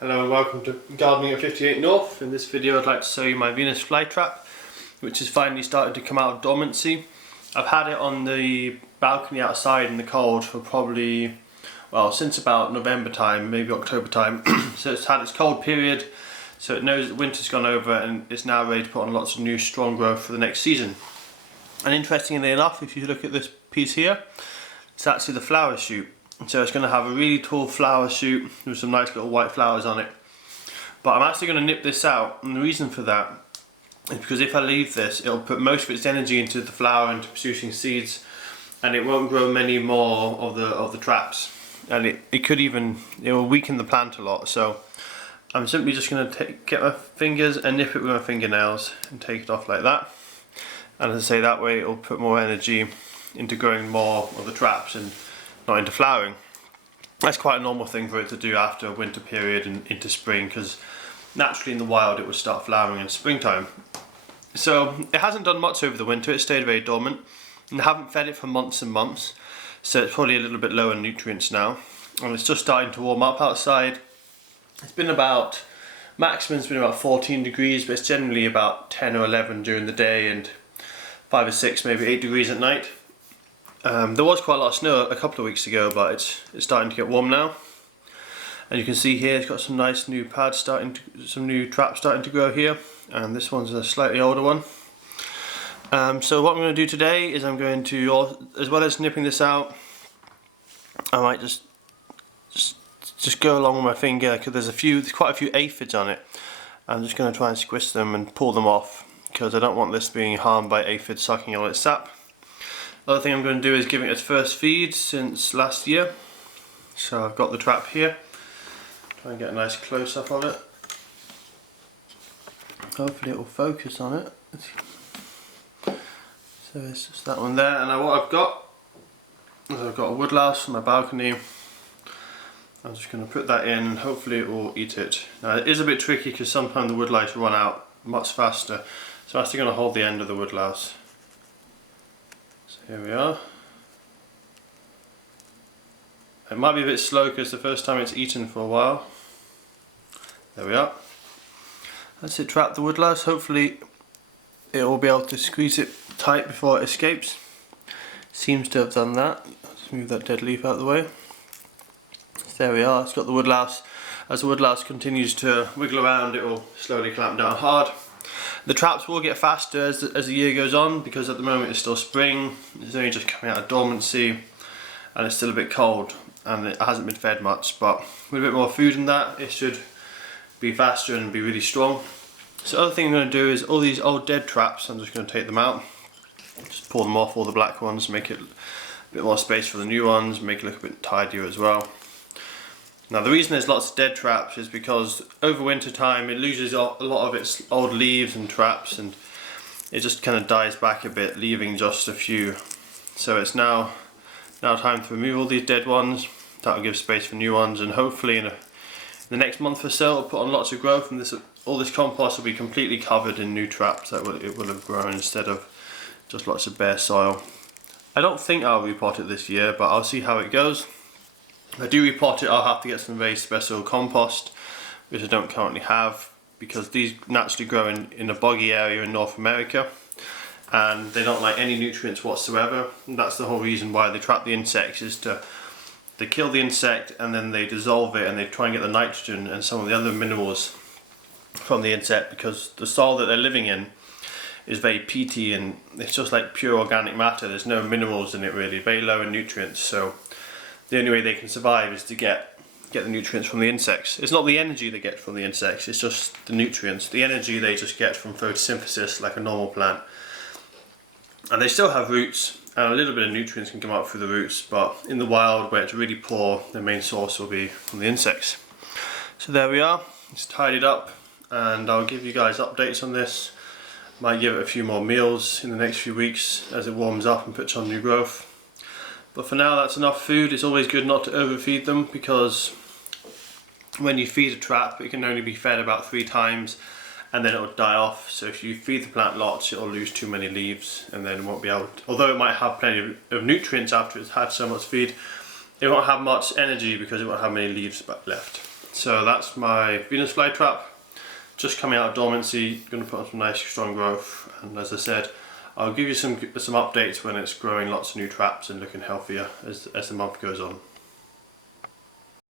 Hello and welcome to Gardening at 58 North. In this video I'd like to show you my Venus Flytrap, which is finally starting to come out of dormancy. I've had it on the balcony outside in the cold for probably, well, since about November time, maybe October time. So it's had its cold period, so it knows that winter's gone over and it's now ready to put on lots of new strong growth for the next season. And interestingly enough, if you look at this piece here, it's actually the flower shoot. So it's going to have a really tall flower shoot with some nice little white flowers on it. But I'm actually going to nip this out, and the reason for that is because if I leave this, it'll put most of its energy into the flower, into producing seeds, and it won't grow many more of the traps. And it will weaken the plant a lot. So I'm simply just going to get my fingers and nip it with my fingernails and take it off like that. And as I say, that way it'll put more energy into growing more of the traps and not into flowering. That's quite a normal thing for it to do after a winter period and into spring, because naturally in the wild it would start flowering in springtime. So it hasn't done much over the winter, it stayed very dormant, and I haven't fed it for months and months, so it's probably a little bit low in nutrients now, and it's just starting to warm up outside. It's been about, maximum's been about 14 degrees, but it's generally about 10 or 11 during the day and 5 or 6, maybe 8 degrees at night. There was quite a lot of snow a couple of weeks ago, but it's starting to get warm now. And you can see here it's got some nice new pads some new traps starting to grow here, and this one's a slightly older one. So what I'm going to do today is I'm going to, as well as nipping this out, I might just go along with my finger, because there's quite a few aphids on it. I'm just going to try and squish them and pull them off, because I don't want this being harmed by aphids sucking all its sap. Other thing I'm going to do is give it its first feed since last year. So I've got the trap here. Try and get a nice close up of it. Hopefully it will focus on it. So it's just that one there. And now what I've got is I've got a woodlouse on my balcony. I'm just going to put that in and hopefully it will eat it. Now it is a bit tricky because sometimes the woodlice run out much faster. So I'm actually going to hold the end of the woodlouse. Here we are. It might be a bit slow because it's the first time it's eaten for a while. There we are. That's it, trap the woodlouse. Hopefully it will be able to squeeze it tight before it escapes. Seems to have done that. Let's move that dead leaf out of the way. So there we are, it's got the woodlouse. As the woodlouse continues to wiggle around, it will slowly clamp down hard. The traps will get faster as the year goes on, because at the moment it's still spring, it's only just coming out of dormancy and it's still a bit cold and it hasn't been fed much, but with a bit more food in that it should be faster and be really strong. So the other thing I'm going to do is all these old dead traps, I'm just going to take them out, just pull them off, all the black ones, make it a bit more space for the new ones, make it look a bit tidier as well. Now the reason there's lots of dead traps is because over winter time it loses a lot of its old leaves and traps, and it just kind of dies back a bit, leaving just a few. So it's now time to remove all these dead ones. That'll give space for new ones, and hopefully in the next month or so it'll put on lots of growth, and all this compost will be completely covered in new traps that it will have grown instead of just lots of bare soil. I don't think I'll repot it this year, but I'll see how it goes. If I do repot it, I'll have to get some very special compost, which I don't currently have, because these naturally grow in a boggy area in North America and they don't like any nutrients whatsoever. And that's the whole reason why they trap the insects, is they kill the insect and then they dissolve it and they try and get the nitrogen and some of the other minerals from the insect, because the soil that they're living in is very peaty and it's just like pure organic matter. There's no minerals in it really, very low in nutrients. So the only way they can survive is to get the nutrients from the insects. It's not the energy they get from the insects, it's just the nutrients. The energy they just get from photosynthesis like a normal plant. And they still have roots, and a little bit of nutrients can come out through the roots, but in the wild where it's really poor, the main source will be from the insects. So there we are, it's tidied up, and I'll give you guys updates on this. Might give it a few more meals in the next few weeks as it warms up and puts on new growth. But for now that's enough food. It's always good not to overfeed them, because when you feed a trap it can only be fed about 3 times and then it will die off. So if you feed the plant lots, it will lose too many leaves and then won't be able to, although it might have plenty of nutrients after it's had so much feed, it won't have much energy because it won't have many leaves left. So that's my Venus Flytrap, just coming out of dormancy, going to put on some nice strong growth, and as I said, I'll give you some updates when it's growing lots of new traps and looking healthier as the month goes on.